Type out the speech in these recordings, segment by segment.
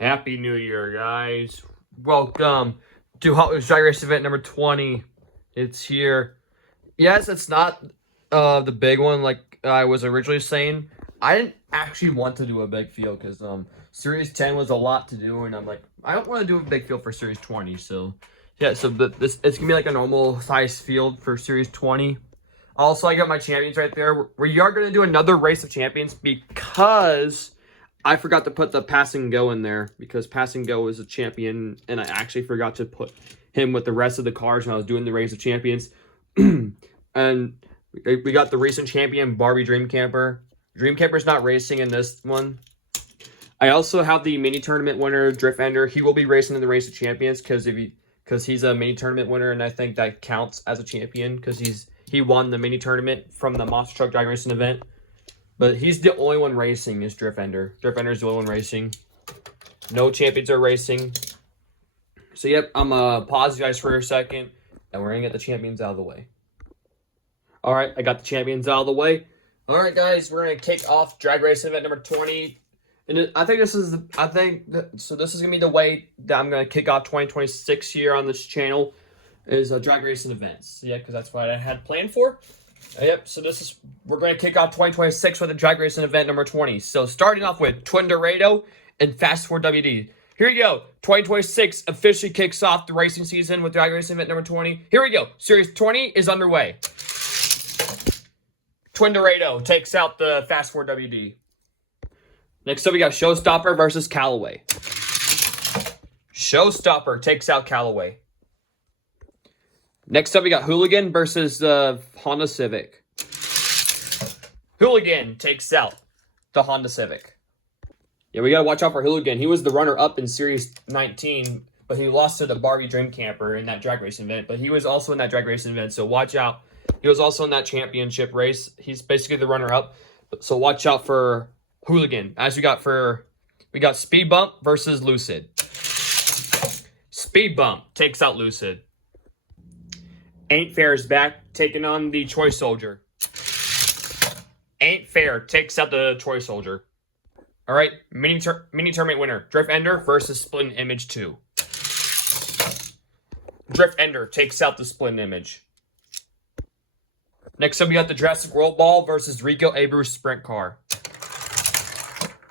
Happy New Year, guys. Welcome to Hot Wheels Drag Race event number 20. It's here. Yes, it's not the big one like I was originally saying. I didn't actually want to do a big field because Series 10 was a lot to do, and I'm like, I don't want to do a big field for Series 20. So, yeah, so this it's going to be like a normal size field for Series 20. Also, I got my champions right there. We are going to do another race of champions because I forgot to put the Pass and Go in there because Pass and Go is a champion, and I actually forgot to put him with the rest of the cars when I was doing the race of champions. And we got the recent champion, Barbie Dream Camper. Dream Camper's not racing in this one. I also have the mini tournament winner, Drift Ender. He will be racing in the race of champions because he's a mini tournament winner, and I think that counts as a champion because he won the mini tournament from the Monster Truck Drag Racing event. But he's the only one racing is Drift Ender. Drift Ender is the only one racing. No champions are racing. So, yep, I'm going to pause you guys for a second, and we're going to get the champions out of the way. All right, I got the champions out of the way. All right, guys, we're going to kick off Drag Race event number 20. And I think this is going to be the way that I'm going to kick off 2026 here on this channel is Drag Racing events. Yeah, because that's what I had planned for. Yep, so we're going to kick off 2026 with a Drag Racing event number 20. So starting off with Twin Dorado and Fast Forward WD. Here you go. 2026 officially kicks off the racing season with Drag Racing event number 20. Here we go. Series 20 is underway. Twin Dorado takes out the Fast Forward WD. Next up, we got Showstopper versus Callaway. Showstopper takes out Callaway. Next up, we got Hooligan versus Honda Civic. Hooligan takes out the Honda Civic. Yeah, we got to watch out for Hooligan. He was the runner-up in Series 19, but he lost to the Barbie Dream Camper in that drag racing event. But he was also in that drag racing event, so watch out. He was also in that championship race. He's basically the runner-up, so watch out for Hooligan. As we got Speed Bump versus Lucid. Speed Bump takes out Lucid. Ain't Fair is back, taking on the Toy Soldier. Ain't Fair takes out the Toy Soldier. All right, mini tournament winner, Drift Ender versus Split Image 2. Drift Ender takes out the Split Image. Next up, we got the Jurassic World Ball versus Rico Abreu Sprint Car.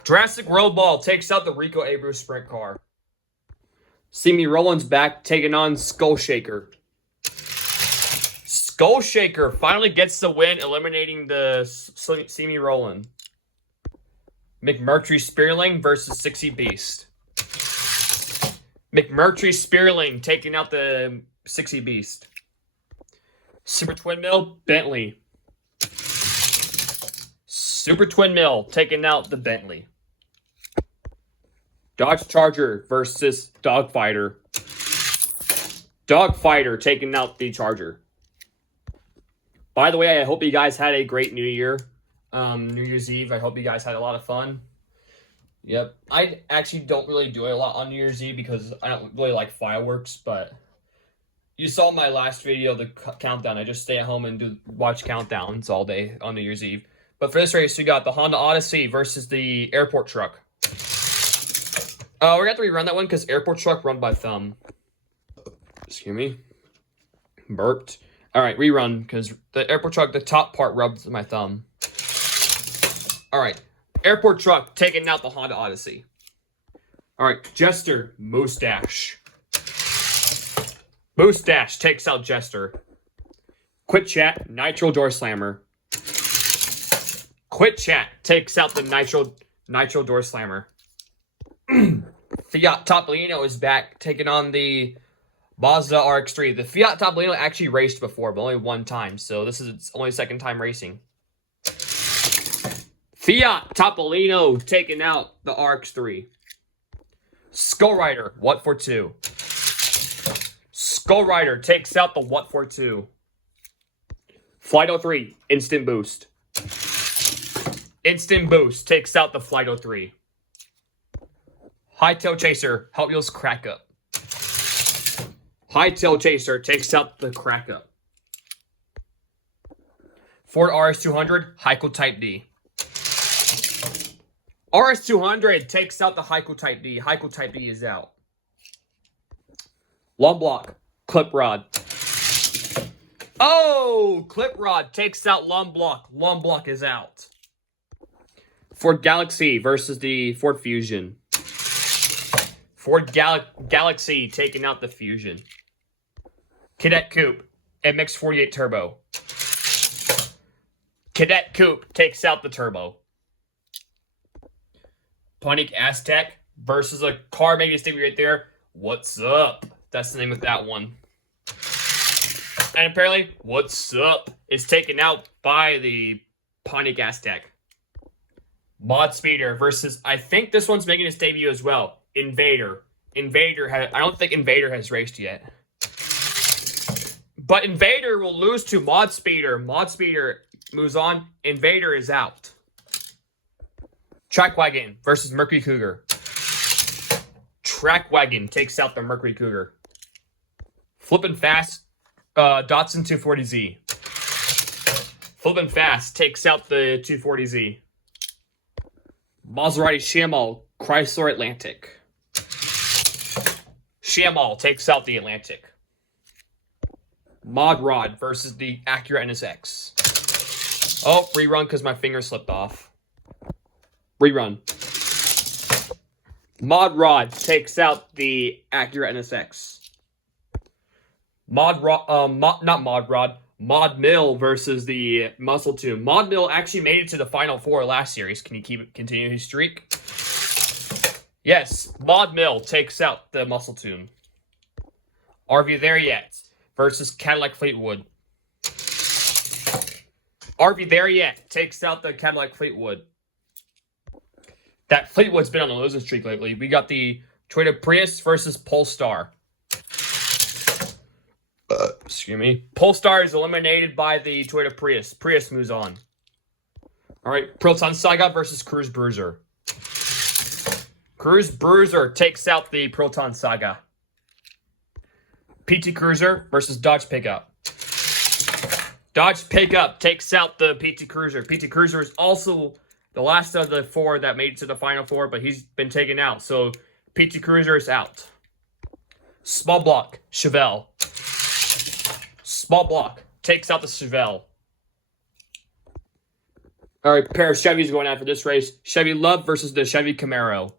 Jurassic World Ball takes out the Rico Abreu Sprint Car. See Me Rollin's back, taking on Skull Shaker. Skull Shaker finally gets the win, eliminating the See Me Rollin'. McMurtry Spearling versus 60 Beast. McMurtry Spearling taking out the 60 Beast. Super Twin Mill, Bentley. Super Twin Mill taking out the Bentley. Dodge Charger versus Dogfighter. Dogfighter taking out the Charger. By the way, I hope you guys had a great New Year. New Year's Eve. I hope you guys had a lot of fun. Yep. I actually don't really do a lot on New Year's Eve because I don't really like fireworks, but you saw my last video, the countdown. I just stay at home and watch countdowns all day on New Year's Eve. But for this race, we got the Honda Odyssey versus the Airport Truck. We're going to have to rerun that one because Airport Truck run by thumb. Excuse me. Burped. All right, rerun because the Airport Truck, the top part rubs my thumb. All right, Airport Truck taking out the Honda Odyssey. All right, Jester, Mustache. Mustache takes out Jester. Quit Chat, Nitro Door Slammer. Quit Chat takes out the Nitro Door Slammer. Fiat Topolino is back, taking on the Mazda RX-3. The Fiat Topolino actually raced before, but only one time, so this is its only second time racing. Fiat Topolino taking out the RX-3. Skull Rider, What for 2. Skull Rider takes out the What for 2. Flight 03, Instant Boost. Instant Boost takes out the Flight 03. Hightail Chaser, Hot Wheels Crack Up. Hightail Chaser takes out the Crack Up. Ford RS200, Heikel Type D. RS200 takes out the Heiko Type D. Heiko Type D is out. Long block. Clip Rod. Oh! Clip Rod takes out Long block. Long block is out. Ford Galaxy versus the Ford Fusion. Ford Galaxy taking out the Fusion. Cadet Coupe MX-48 Turbo. Cadet Coupe takes out the Turbo. Pontiac Aztek versus a car making a statement right there. What's up? That's the name of that one. And apparently, what's up is taken out by the Pontiac Aztek. Mod Speeder versus, I think this one's making its debut as well. Invader. I don't think Invader has raced yet. But Invader will lose to Mod Speeder. Mod Speeder moves on. Invader is out. Track Wagon versus Mercury Cougar. Track Wagon takes out the Mercury Cougar. Flippin' Fast Datsun 240Z. Flippin' Fast takes out the 240Z. Maserati Shamal Chrysler Atlantic. Shamal takes out the Atlantic. Mod Rod versus the Acura NSX. Oh, rerun because my finger slipped off. Rerun. Mod Rod takes out the Acura NSX. Mod Mill versus the Muscle Tune. Mod Mill actually made it to the Final Four last series. Can you continue his streak? Yes, Mod Mill takes out the Muscle Tune. Are we there yet? Versus Cadillac Fleetwood. Are we there yet? Takes out the Cadillac Fleetwood. That Fleetwood's been on a losing streak lately. We got the Toyota Prius versus Polestar. Excuse me. Polestar is eliminated by the Toyota Prius. Prius moves on. All right, Proton Saga versus Cruise Bruiser. Cruise Bruiser takes out the Proton Saga. PT Cruiser versus Dodge Pickup. Dodge Pickup takes out the PT Cruiser. PT Cruiser is also the last of the four that made it to the Final Four, but he's been taken out. So PT Cruiser is out. Small Block, Chevelle. Small Block takes out the Chevelle. All right, pair of Chevys going out for this race. Chevy Love versus the Chevy Camaro.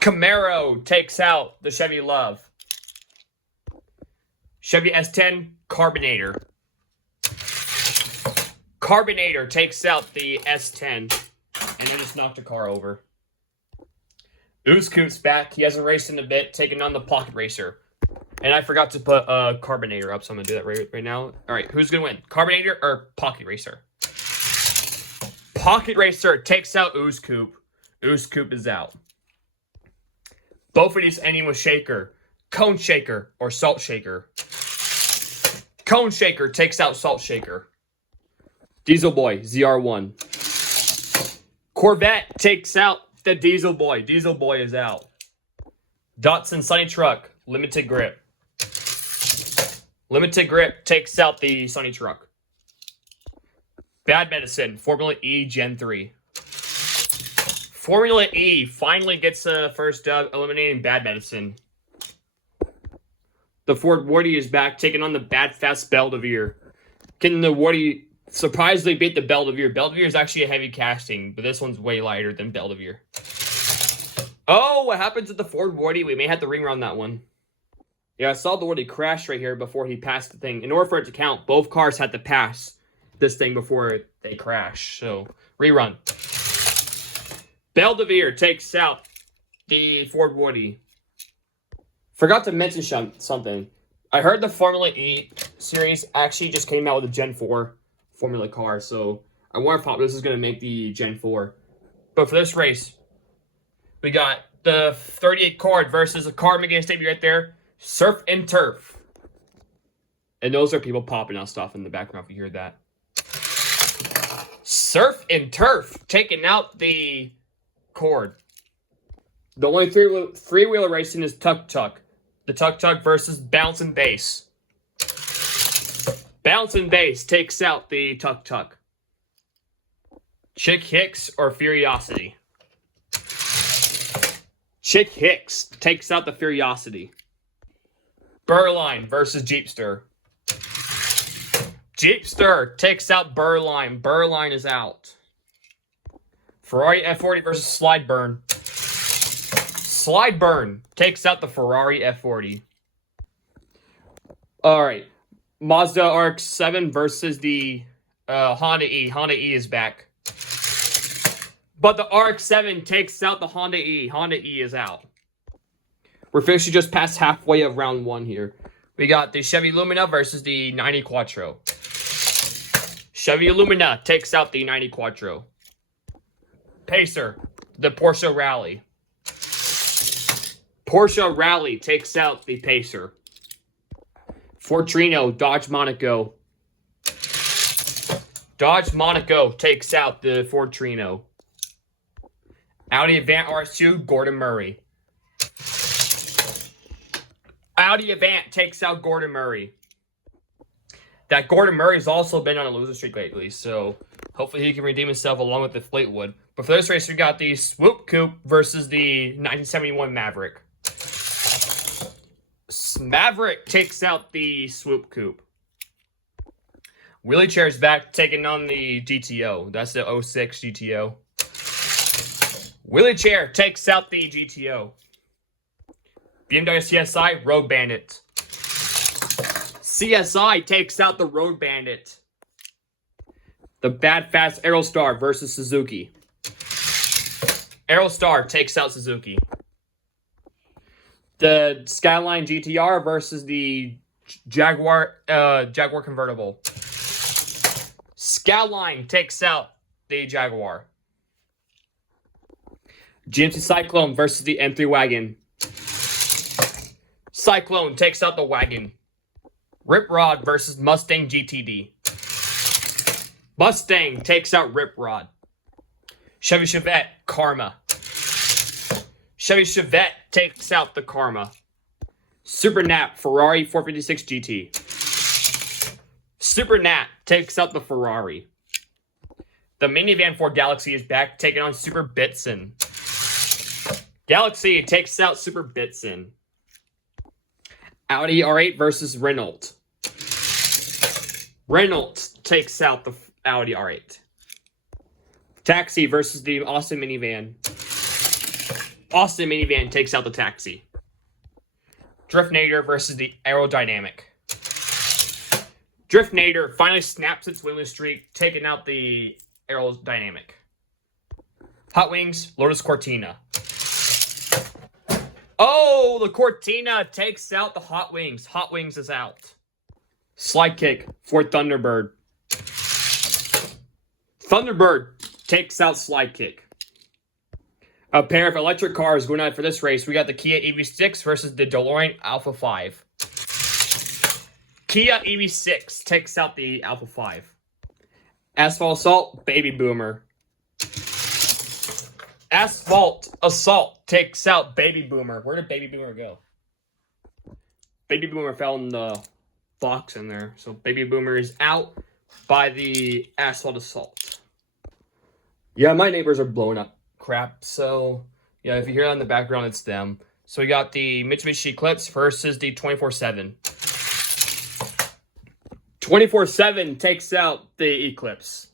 Camaro takes out the Chevy Love. Chevy S10 Carbonator. Carbonator takes out the S10. And then just knocked a car over. Ooze Coop's back. He hasn't raced in a bit, taking on the Pocket Racer. And I forgot to put Carbonator up, so I'm going to do that right now. All right, who's going to win? Carbonator or Pocket Racer? Pocket Racer takes out Ooze Coop. Ooze Coop is out. Both of these ending with Shaker. Cone Shaker or Salt Shaker. Cone Shaker takes out Salt Shaker. Diesel Boy, ZR1. Corvette takes out the Diesel Boy. Diesel Boy is out. Datsun Sunny Truck, Limited Grip. Limited Grip takes out the Sunny Truck. Bad Medicine, Formula E Gen 3. Formula E finally gets a first dub, eliminating Bad Medicine. The Ford Woody is back, taking on the Bad Fast Belvedere. Can the Woody surprisingly beat the Belvedere? Belvedere is actually a heavy casting, but this one's way lighter than Belvedere. Oh, what happens with the Ford Woody? We may have to ring around that one. Yeah, I saw the Woody crash right here before he passed the thing. In order for it to count, both cars had to pass this thing before they crash. So, rerun. Belvedere takes out the Ford Woody. Forgot to mention something. I heard the Formula E series actually just came out with a Gen 4 Formula car, so I wonder if this is going to make the Gen 4. But for this race, we got the 38 Cord versus a car making a debut right there, Surf and Turf. And those are people popping out stuff in the background if you hear that. Surf and Turf taking out the Cord. The only three-wheeler racing is Tuk Tuk. The Tuk Tuk versus Bounce and Bass. Bounce and Bass takes out the Tuk Tuk. Chick Hicks or Furiosity? Chick Hicks takes out the Furiosity. Burrline versus Jeepster. Jeepster takes out Burrline. Burrline is out. Ferrari F40 versus Slideburn. Slideburn takes out the Ferrari F40. Alright. Mazda RX-7 versus the Honda E. Honda E is back. But the RX-7 takes out the Honda E. Honda E is out. We're officially just past halfway of round 1 here. We got the Chevy Lumina versus the 90 Quattro. Chevy Lumina takes out the 90 Quattro. Pacer, the Porsche Rally. Porsche Rally takes out the Pacer. Fortrino, Dodge Monaco. Dodge Monaco takes out the Fortrino. Audi Avant RS2, Gordon Murray. Audi Avant takes out Gordon Murray. That Gordon Murray's also been on a losing streak lately, so hopefully he can redeem himself along with the Fleetwood. But for this race, we got the Swoop Coupe versus the 1971 Maverick. Maverick takes out the Swoop Coupe. Wheelie Chair's back, taking on the GTO. That's the 06 GTO. Wheelie Chair takes out the GTO. BMW CSI, Road Bandit. CSI takes out the Road Bandit. The Bad Fast Aerostar versus Suzuki. Aerostar takes out Suzuki. The Skyline GTR versus the Jaguar convertible. Skyline takes out the Jaguar. GMC Cyclone versus the M3 wagon. Cyclone takes out the wagon. Rip Rod versus Mustang GTD. Mustang takes out Rip Rod. Chevy Chevette, Karma. Chevy Chevette takes out the Karma. Super Nat, Ferrari 456 GT. Super Nat takes out the Ferrari. The minivan Ford Galaxy is back, taking on Super Bitsin. Galaxy takes out Super Bitsin. Audi R8 versus Renault. Renault takes out the Audi R8. Taxi versus the Austin minivan. Austin minivan takes out the Taxi. Driftnator versus the Aerodynamic. Driftnator finally snaps its winless streak, taking out the Aerodynamic. Hot Wings, Lotus Cortina. Oh, the Cortina takes out the Hot Wings. Hot Wings is out. Slide Kick, Ford Thunderbird. Thunderbird takes out Slide Kick. A pair of electric cars going out for this race. We got the Kia EV6 versus the DeLorean Alpha 5. Kia EV6 takes out the Alpha 5. Asphalt Assault, Baby Boomer. Asphalt Assault takes out Baby Boomer. Where did Baby Boomer go? Baby Boomer fell in the box in there. So Baby Boomer is out by the Asphalt Assault. Yeah, my neighbors are blowing up crap. So, yeah, if you hear that in the background, it's them. So we got the Mitsubishi Eclipse versus the 24/7. 24/7 takes out the Eclipse.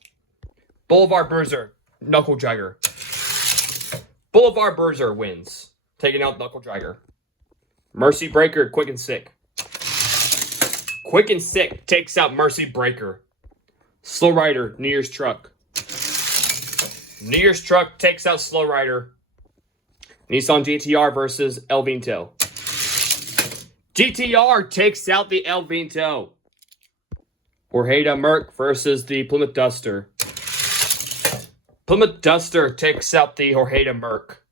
Boulevard Bruiser, Knuckle Dragger. Boulevard Bruiser wins, taking out Knuckle Dragger. Mercy Breaker, Quick and Sick. Quick and Sick takes out Mercy Breaker. Slow Rider, New Year's Truck. New Year's Truck takes out Slow Rider. Nissan GTR versus El Vinto. GTR takes out the El Vinto. Ojeda Merc versus the Plymouth Duster. Plymouth Duster takes out the Ojeda Merc.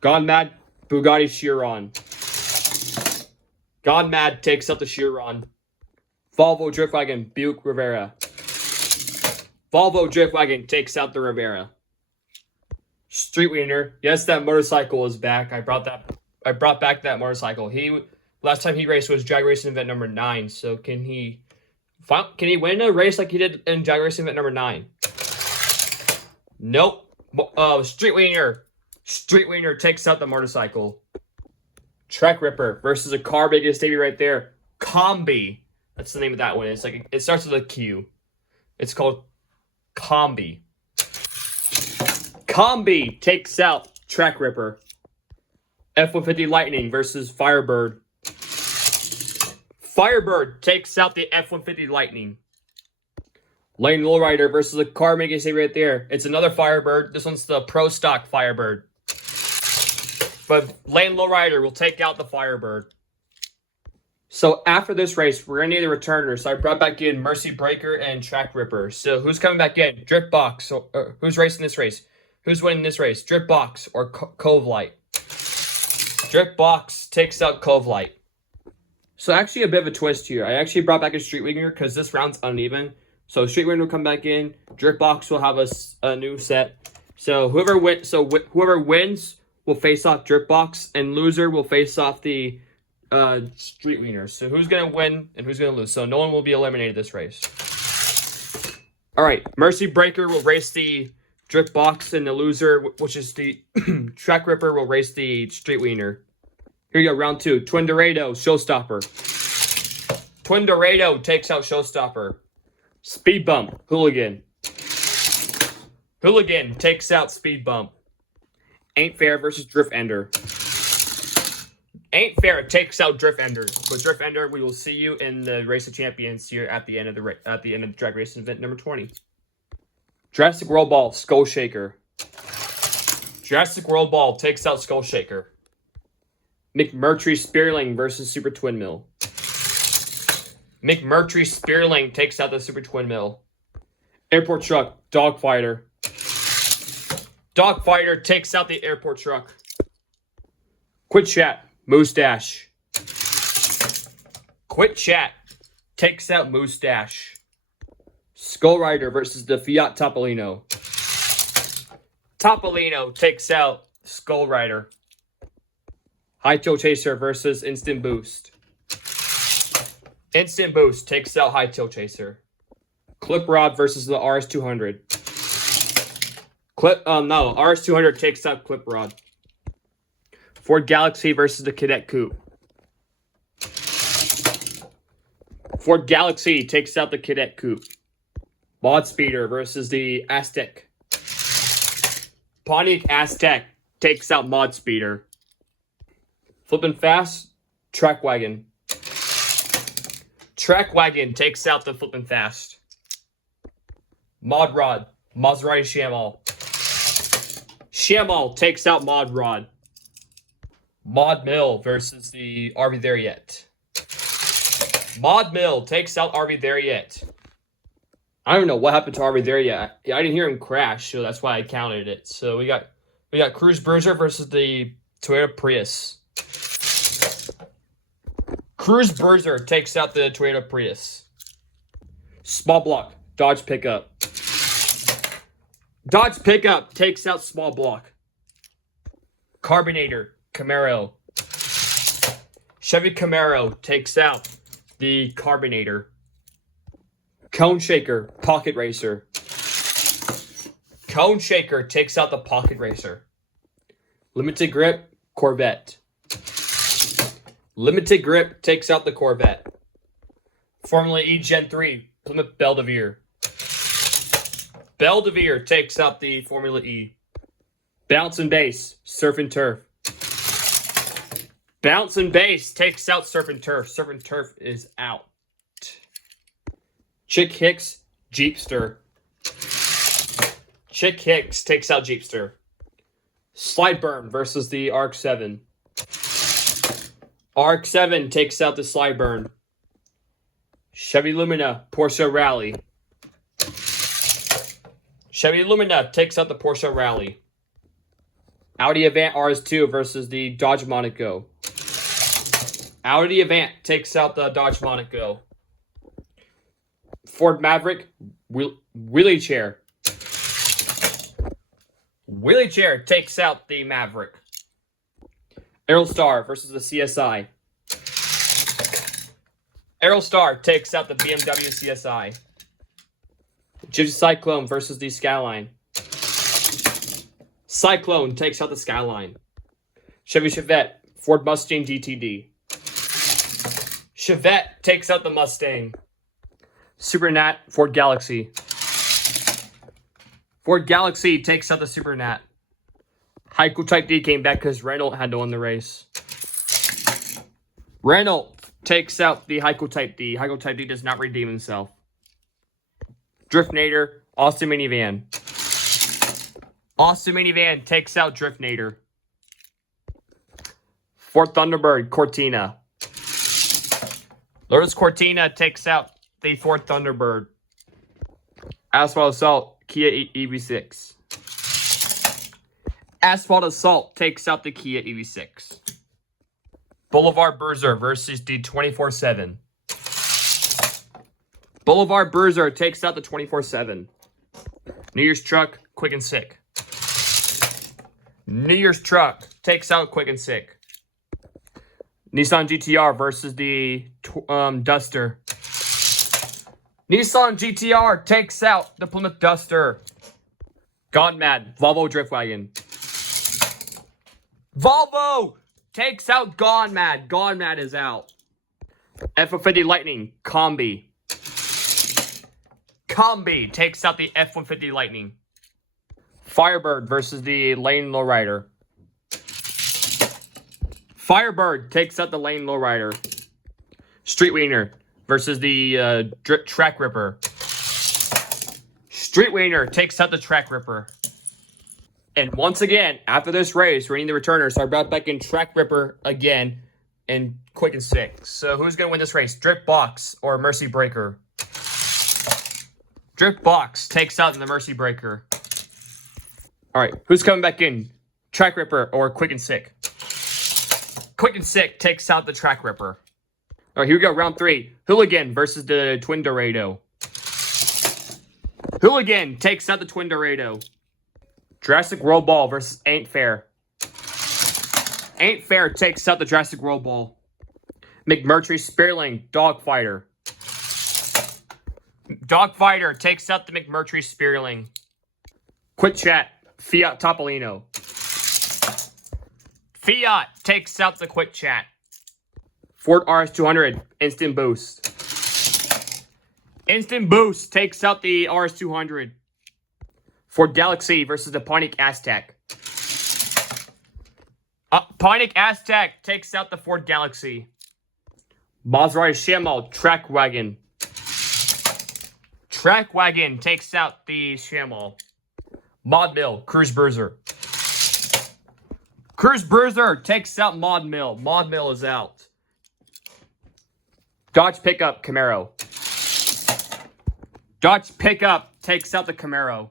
Gone Mad, Bugatti Chiron. Gone Mad takes out the Chiron. Volvo Driftwagon, Buick Rivera. Volvo Driftwagon takes out the Rivera. Street Wiener, yes, that motorcycle is back. I brought back that motorcycle. Last time he raced was Drag Racing Event number 9. So can he win a race like he did in Drag Racing Event number 9? Nope. Street Wiener. Street Wiener takes out the motorcycle. Trek Ripper versus a car biggest baby right there. Combi. That's the name of that one. It's like it starts with a Q. It's called Combi. Combi takes out Trek Ripper. F-150 Lightning versus Firebird. Firebird takes out the F-150 Lightning. Lane Lowrider versus a car biggest baby right there. It's another Firebird. This one's the Pro Stock Firebird. But Lane Lowrider will take out the Firebird. So after this race, we're going to need a returner. So I brought back in Mercy Breaker and Track Ripper. So who's coming back in? Drip Box. Who's racing this race? Who's winning this race? Drip Box or Cove Light? Drip Box takes out Cove Light. So actually a bit of a twist here. I actually brought back a Street Wiener because this round's uneven. So Street Wiener will come back in. Drip Box will have a new set. So whoever wins will face off Drip Box, and loser will face off the Street Wiener. So who's going to win and who's going to lose? So no one will be eliminated this race. All right, Mercy Breaker will race the Drip Box, and the loser, which is the Track Ripper, will race the Street Wiener. Here you go, round 2. Twin Dorado, Showstopper. Twin Dorado takes out Showstopper. Speed Bump, Hooligan. Hooligan takes out Speed Bump. Ain't Fair versus Drift Ender. Ain't Fair takes out Drift Ender. But Drift Ender, we will see you in the Race of Champions here at the end of the drag racing event number 20. Jurassic World Ball, Skull Shaker. Jurassic World Ball takes out Skull Shaker. McMurtry Spearling versus Super Twin Mill. McMurtry Spearling takes out the Super Twin Mill. Airport Truck, Dogfighter. Dogfighter takes out the Airport Truck. Quit Chat, Moustache. Quit Chat takes out Moustache. Skull Rider versus the Fiat Topolino. Topolino takes out Skull Rider. High Tail Chaser versus Instant Boost. Instant Boost takes out High Tail Chaser. Clip Rod versus the RS200. RS200 takes out Clip Rod. Ford Galaxy versus the Cadet Coupe. Ford Galaxy takes out the Cadet Coupe. Mod Speeder versus the Aztek. Pontiac Aztek takes out Mod Speeder. Flippin' Fast, Track Wagon. Track Wagon takes out the Flippin' Fast. Mod Rod, Maserati Shamal. Shamal takes out Mod Rod. Mod Mill versus the Are We There Yet? Mod Mill takes out Are We There Yet? I don't know what happened to Are We There Yet. I didn't hear him crash, so that's why I counted it. So we got Cruise Bruiser versus the Toyota Prius. Cruise Bruiser takes out the Toyota Prius. Small Block, Dodge Pickup. Dodge Pickup takes out Small Block. Carbinator, Camaro. Chevy Camaro takes out the Carbinator. Cone Shaker, Pocket Racer. Cone Shaker takes out the Pocket Racer. Limited Grip, Corvette. Limited Grip takes out the Corvette. Formula E Gen 3, Plymouth Belvedere. Belvedere takes out the Formula E. Bounce and Base, Surf and Turf. Bounce and Base takes out Surf and Turf. Surf and Turf is out. Chick Hicks, Jeepster. Chick Hicks takes out Jeepster. Slideburn versus the RX-7. RX-7 takes out the Slideburn. Chevy Lumina, Porsche Rally. Chevy Lumina takes out the Porsche Rally. Audi Avant RS2 versus the Dodge Monaco. Audi Avant takes out the Dodge Monaco. Ford Maverick, Wheelie Chair. Wheelie Chair takes out the Maverick. Aerostar versus the CSI. Aerostar takes out the BMW CSI. Gypsy Cyclone versus the Skyline. Cyclone takes out the Skyline. Chevy Chevette, Ford Mustang GTD. Chevette takes out the Mustang. Super Nat, Ford Galaxy. Ford Galaxy takes out the Super Nat. Heiko Type D came back because Renault had to win the race. Renault takes out the Heiko Type D. Heiko Type D does not redeem himself. Driftnator, Austin Minivan. Austin Minivan takes out Driftnator. Ford Thunderbird, Cortina. Lotus Cortina takes out the Ford Thunderbird. Asphalt Assault, Kia EV6. Asphalt Assault takes out the Kia EV6. Boulevard Bruiser versus the 24/7. Boulevard Bruiser takes out the 24/7. New Year's Truck, Quick and Sick. New Year's Truck takes out Quick and Sick. Nissan GTR versus the Duster. Nissan GTR takes out the Plymouth Duster. Gone Mad, Volvo Drift Wagon. Volvo takes out Gone Mad. Gone Mad is out. F-150 Lightning, Combi. Combi takes out the F-150 Lightning. Firebird versus the Lane Lowrider. Firebird takes out the Lane Lowrider. Street Wiener versus the Track Ripper. Street Wiener takes out the Track Ripper. And once again, after this race, Rainy the Returners are brought back in Track Ripper again and Quick and Sick. So who's going to win this race? Drift Box or Mercy Breaker? Drift Box takes out the Mercy Breaker. All right, who's coming back in? Track Ripper or Quick and Sick? Quick and Sick takes out the Track Ripper. All right, here we go, round 3. Hooligan versus the Twin Dorado. Hooligan takes out the Twin Dorado. Jurassic World Ball versus Ain't Fair. Ain't Fair takes out the Jurassic World Ball. McMurtry Spearling, Dogfighter. Dogfighter takes out the McMurtry Spearling. Quick Chat, Fiat Topolino. Fiat takes out the Quick Chat. Ford RS200, Instant Boost. Instant Boost takes out the RS200. Ford Galaxy versus the Pontiac Aztek. Pontiac Aztek takes out the Ford Galaxy. Maserati Shamel Track Wagon. Track Wagon takes out the Shamel. Mod Mill Cruise Bruiser. Cruise Bruiser takes out Mod Mill. Mod Mill is out. Dodge Pickup Camaro. Dodge Pickup takes out the Camaro.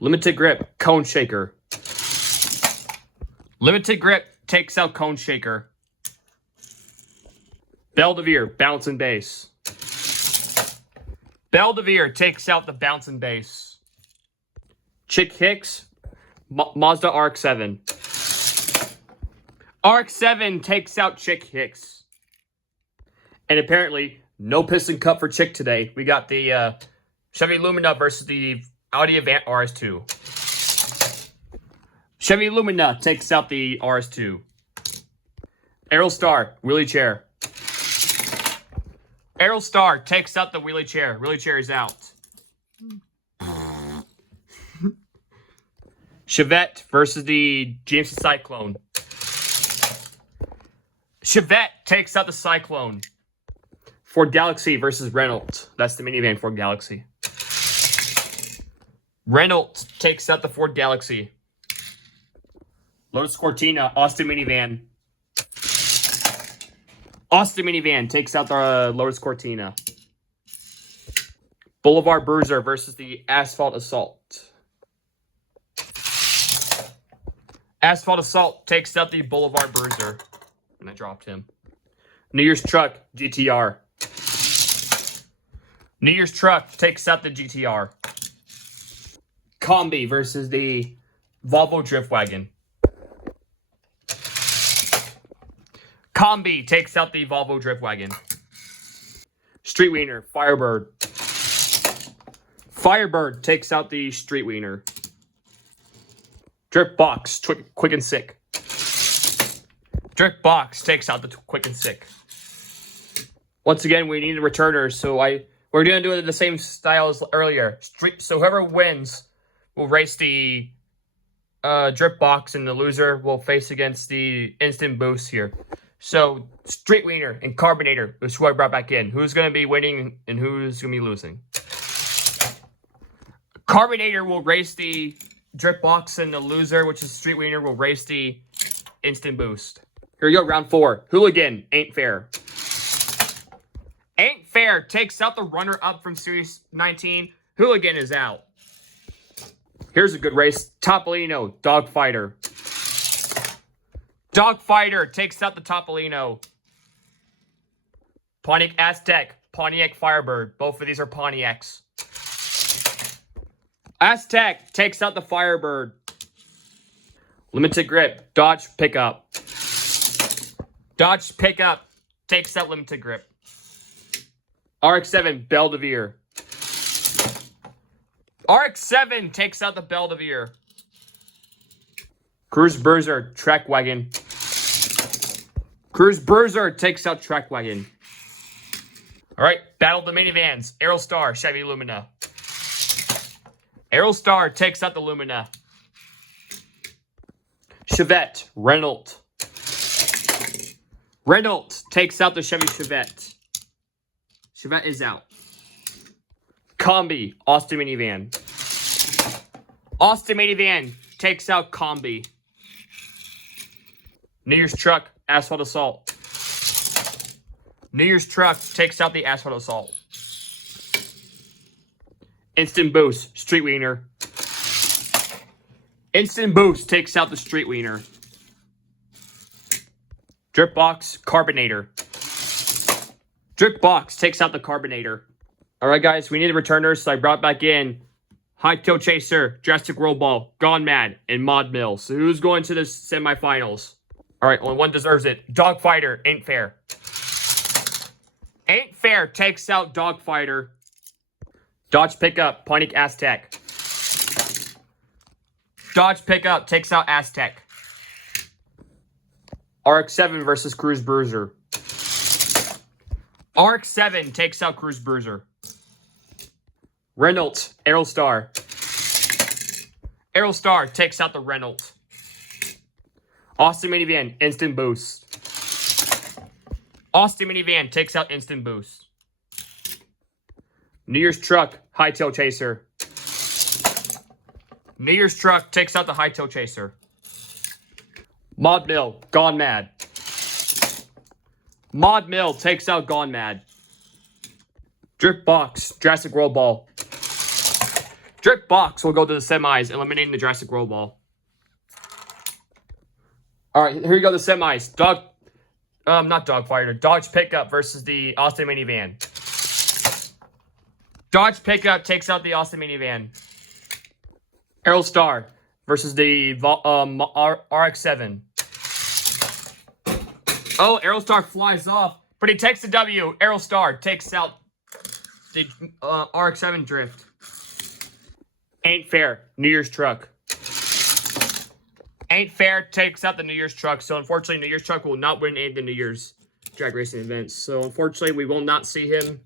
Limited Grip Cone Shaker. Limited Grip takes out Cone Shaker. Belvedere Bounce and Base. Belvedere takes out the Bounce and Base. Chick Hicks Mazda RX-7. RX-7 takes out Chick Hicks. And apparently, no Piston Cup for Chick today. We got the Chevy Lumina versus the Audi Avant RS2. Chevy Lumina takes out the RS2. Aerostar Wheelie Chair. Aerostar takes out the Wheelie Chair. Wheelie Chair is out. Chevette versus the GMC Cyclone. Chevette takes out the Cyclone. Ford Galaxy versus Renault. That's the minivan Ford Galaxy. Renault takes out the Ford Galaxy. Lotus Cortina, Austin Minivan. Austin Minivan takes out the Lotus Cortina. Boulevard Bruiser versus the Asphalt Assault. Asphalt Assault takes out the Boulevard Bruiser. And I dropped him. New Year's Truck, GTR. New Year's Truck takes out the GTR. Combi versus the Volvo Drift Wagon. Combi takes out the Volvo Drift Wagon. Street Wiener, Firebird. Firebird takes out the Street Wiener. Drip Box, Quick and Sick. Drip Box takes out the Quick and Sick. Once again, we need a returner, so we're gonna do it in the same style as earlier. So whoever wins will race the Drip Box, and the loser will face against the Instant Boost here. So Street Wiener and Carbinator is who I brought back in. Who's gonna be winning and who's gonna be losing? Carbinator will race the Drip Box, and the loser, which is Street Wiener, will race the Instant Boost. Here we go, round 4. Hooligan, Ain't Fair. Ain't Fair takes out the runner-up from Series 19. Hooligan is out. Here's a good race. Topolino, Dogfighter. Dogfighter takes out the Topolino. Pontiac Aztec, Pontiac Firebird. Both of these are Pontiacs. Aztec takes out the Firebird. Limited Grip, Dodge Pickup. Dodge Pickup takes out Limited Grip. RX-7, Belvedere. RX-7 takes out the Belvedere. Cruise Bruiser, Trek Wagon. Cruise Bruiser takes out Trek Wagon. All right, Battle of the Minivans, Aerostar, Chevy Lumina. Aerostar takes out the Lumina. Chevette, Renault. Renault takes out the Chevy Chevette. Chevette is out. Combi, Austin Minivan. Austin Minivan takes out Combi. New Year's Truck, Asphalt Assault. New Year's Truck takes out the Asphalt Assault. Instant Boost, Street Wiener. Instant Boost takes out the Street Wiener. Drip Box, Carbinator. Drip Box takes out the Carbinator. All right, guys, we need a returner, so I brought back in Hightail Chaser, Jurassic World Ball, Gone Mad, and Mod Mill. So who's going to the semifinals? All right, only one deserves it. Dogfighter, Ain't Fair. Ain't Fair takes out Dogfighter. Dodge Pickup, Pontiac Aztec. Dodge Pickup takes out Aztec. RX-7 versus Cruise Bruiser. RX-7 takes out Cruise Bruiser. Renault, Aerostar. Aerostar takes out the Renault. Austin Minivan, Instant Boost. Austin Minivan takes out Instant Boost. New Year's Truck, Hightail Chaser. New Year's Truck takes out the Hightail Chaser. Mod Mill, Gone Mad. Mod Mill takes out Gone Mad. Drip Box, Jurassic World Ball. Drip Box will go to the semis, eliminating the Jurassic World Ball. All right, here we go, the semis. Not Dogfighter. Dodge Pickup versus the Austin Minivan. Dodge Pickup takes out the Austin Minivan. Aerostar versus the RX-7. Oh, Aerostar flies off, but he takes the W. Aerostar takes out the RX-7 Drift. Ain't Fair, New Year's Truck. Ain't Fair takes out the New Year's Truck. So unfortunately, New Year's Truck will not win any of the New Year's drag racing events. So unfortunately, we will not see him.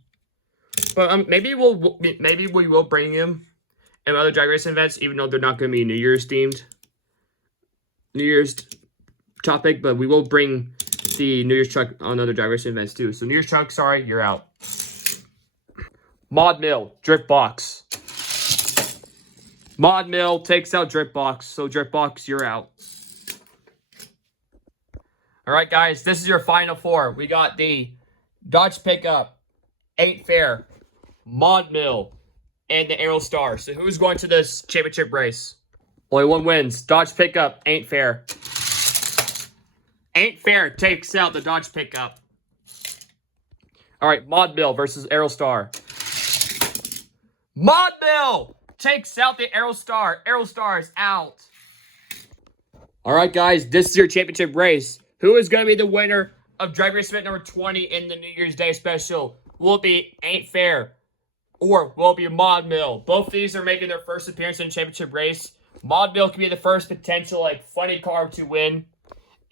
But maybe we will bring him in other drag racing events, even though they're not going to be New Year's themed, New Year's topic. But we will bring the New Year's Truck on other drag racing events too. So New Year's Truck, sorry, you're out. Mod Mill, Drift Box. Mod Mill takes out Drip Box. So Drip Box, you're out. All right, guys, this is your final four. We got the Dodge Pickup, Ain't Fair, Mod Mill, and the Aerostar. So who's going to this championship race? Only one wins. Dodge Pickup, Ain't Fair. Ain't Fair takes out the Dodge Pickup. All right, Mod Mill versus Aerostar. Mod Mill takes out the Aerostar. Aerostar is out. All right, guys, this is your championship race. Who is going to be the winner of Drag Race event number 20 in the New Year's Day special? Will it be Ain't Fair or will it be Mod Mill? Both of these are making their first appearance in the championship race. Maudeville could be the first potential, like, funny car to win.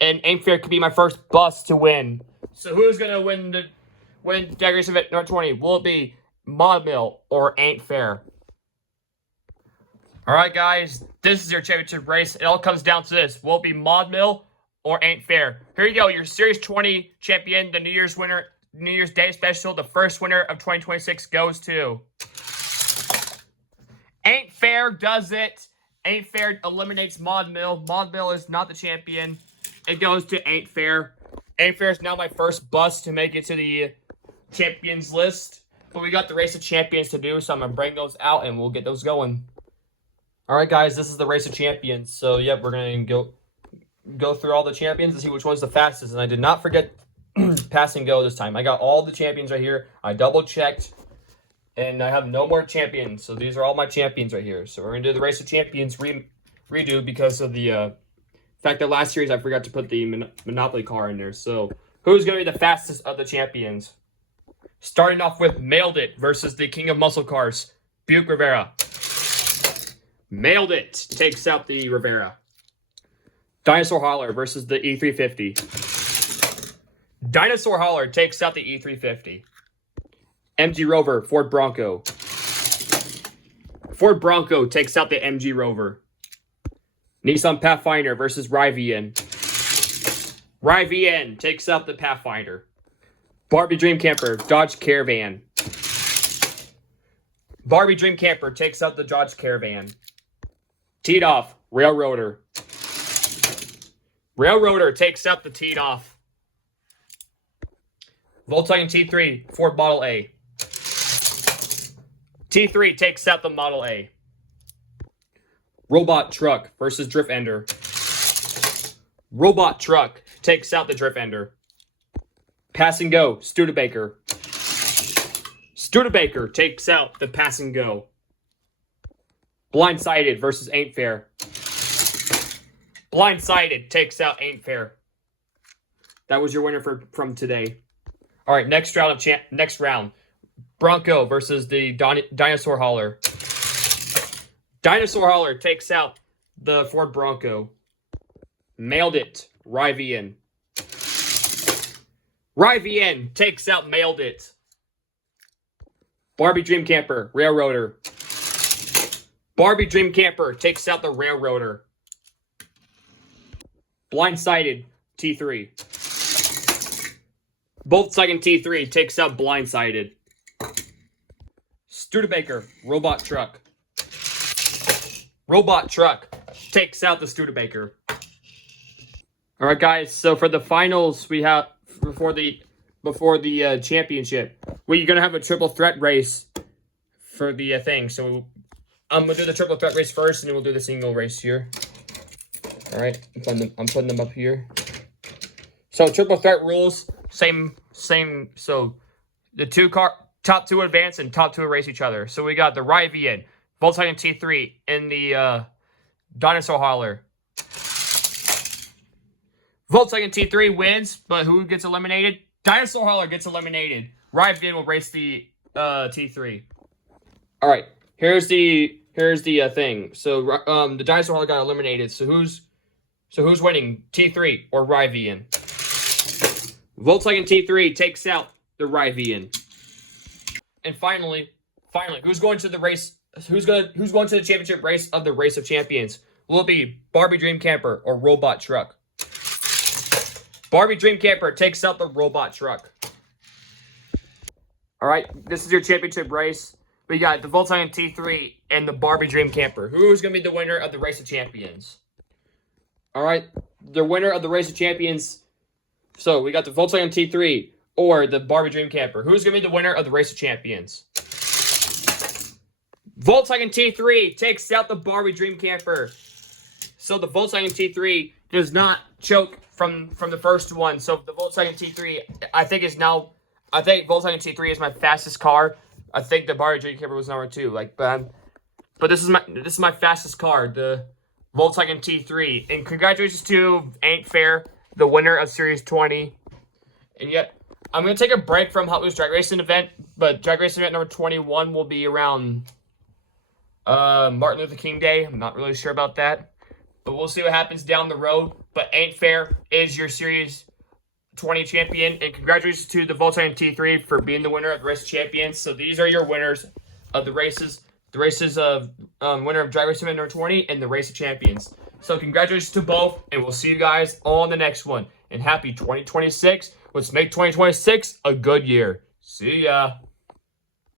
And Ain't Fair could be my first bust to win. So who's going to win Drag Race Event number 20? Will it be Maudeville or Ain't Fair? Alright, guys. This is your championship race. It all comes down to this. Will it be Maudeville or Ain't Fair? Here you go. Your Series 20 champion, the New Year's winner, New Year's Day special. The first winner of 2026 goes to... Ain't Fair does it. Ain't Fair eliminates Maudeville. Maudeville is not the champion. It goes to Ain't Fair. Ain't Fair is now my first bust to make it to the champions list. But we got the Race of Champions to do, so I'm going to bring those out and we'll get those going. Alright, guys, this is the Race of Champions. So, yep, we're going to go through all the champions and see which one's the fastest. And I did not forget pass and go this time. I got all the champions right here. I double-checked. And I have no more champions. So these are all my champions right here. So we're going to do the Race of Champions redo because of the fact that last series I forgot to put the Monopoly car in there. So who's going to be the fastest of the champions? Starting off with Mailed It versus the King of Muscle Cars, Buick Rivera. Mailed It takes out the Rivera. Dinosaur Hauler versus the E350. Dinosaur Hauler takes out the E350. MG Rover, Ford Bronco. Ford Bronco takes out the MG Rover. Nissan Pathfinder versus Rivian. Rivian takes out the Pathfinder. Barbie Dream Camper, Dodge Caravan. Barbie Dream Camper takes out the Dodge Caravan. Teed Off, Railroader. Railroader takes out the Teed Off. Volkswagen T3, Ford Model A. T3 takes out the Model A. Robot Truck versus Drift Ender. Robot Truck takes out the Drift Ender. Pass and Go, Studebaker. Studebaker takes out the Pass and Go. Blindsided versus Ain't Fair. Blindsided takes out Ain't Fair. That was your winner from today. All right, next round. Bronco versus the Dinosaur Hauler. Dinosaur Hauler takes out the Ford Bronco. Mailed It, Rivian. Rivian takes out Mailed It. Barbie Dream Camper, Railroader. Barbie Dream Camper takes out the Railroader. Blindsided, T3. Volkswagen T3 takes out Blindsided. Studebaker, Robot Truck. Robot Truck takes out the Studebaker. All right, guys. So for the finals, we have before the championship, we're gonna have a triple threat race for the thing. So I'm gonna do the triple threat race first, and then we'll do the single race here. All right, I'm putting them up here. So triple threat rules, same. So the top two advance and top two erase each other. So we got the Rivian, Volkswagen T3, and the Dinosaur Hauler. Volkswagen T3 wins, but who gets eliminated? Dinosaur Hauler gets eliminated. Rivian will race the T3. All right, here's the thing. So the Dinosaur Hauler got eliminated. So who's winning? T3 or Rivian? Volkswagen T3 takes out the Rivian. And finally, who's going to the race? Who's going to the championship race of the Race of Champions? Will it be Barbie Dream Camper or Robot Truck? Barbie Dream Camper takes out the Robot Truck. All right, this is your championship race. We got the Volkswagen T3 and the Barbie Dream Camper. Who's going to be the winner of the Race of Champions? All right, the winner of the Race of Champions. So we got the Volkswagen T3 or the Barbie Dream Camper. Who's going to be the winner of the Race of Champions? Volkswagen T3 takes out the Barbie Dream Camper. So the Volkswagen T3 does not choke from the first one. So the Volkswagen T3, I think Volkswagen T3 is my fastest car. I think the Barbie Dream Camper was number 2. But this is my fastest car, the Volkswagen T3. And congratulations to Ain't Fair, the winner of Series 20. And yet, I'm going to take a break from Hot Wheels Drag Racing event, but Drag Racing event number 21 will be around Martin Luther King Day. I'm not really sure about that, but we'll see what happens down the road. But Ain't Fair is your Series 20 champion, and congratulations to the Voltime T3 for being the winner of the Race of Champions. So these are your winners of the races. The races of winner of Drag Race Event number 20 and the Race of Champions. So congratulations to both, and we'll see you guys on the next one. And happy 2026. Let's make 2026 a good year. See ya.